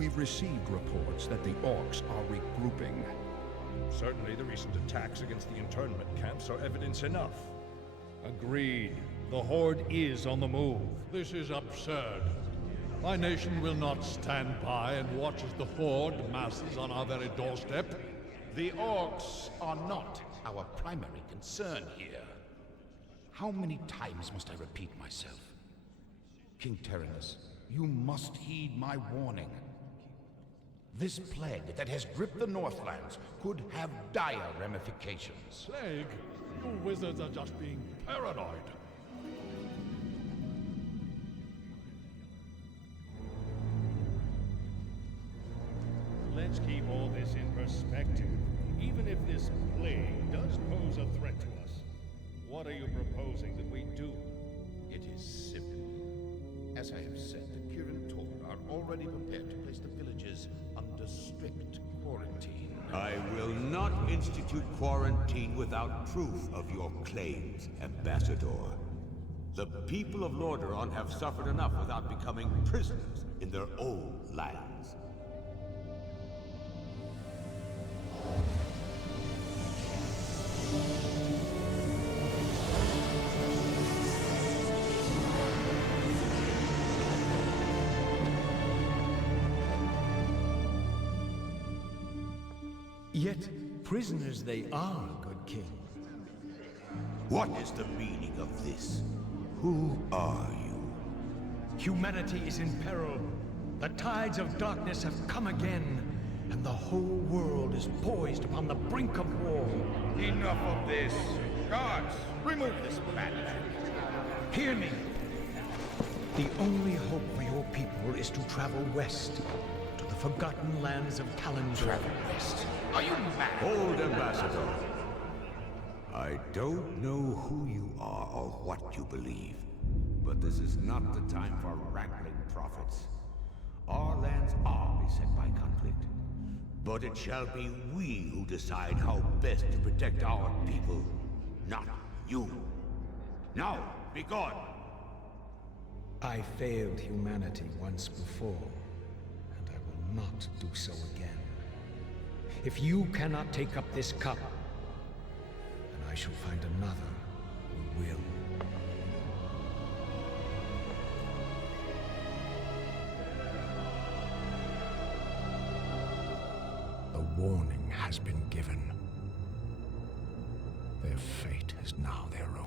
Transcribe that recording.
We've received reports that the orcs are regrouping. Certainly the recent attacks against the internment camps are evidence enough. Agreed. The Horde is on the move. This is absurd. My nation will not stand by and watch as the Horde masses on our very doorstep. The orcs are not our primary concern here. How many times must I repeat myself? King Tyrannus, you must heed my warning. This plague that has gripped the Northlands could have dire ramifications. Plague? You wizards are just being paranoid. Let's keep all this in perspective. Even if this plague does pose a threat to us, what are you proposing that we do? It is simple. As I have said, the Kirin Tor are already prepared to place the villages under strict quarantine. I will not institute quarantine without proof of your claims, Ambassador. The people of Lordaeron have suffered enough without becoming prisoners in their own lands. Yet prisoners they are, good king. What is the meaning of this? Who are you? Humanity is in peril. The tides of darkness have come again, and the whole world is poised upon the brink of war. Enough of this. Guards, remove this madman. Hear me. The only hope for your people is to travel west, to the forgotten lands of Kalimdor. Travel west. Are you mad? Hold, Ambassador. I don't know who you are or what you believe, but this is not the time for wrangling prophets. Our lands are beset by conflict, but it shall be we who decide how best to protect our people, not you. Now, be gone! I failed humanity once before, and I will not do so again. If you cannot take up this cup, then I shall find another who will. The warning has been given. Their fate is now their own.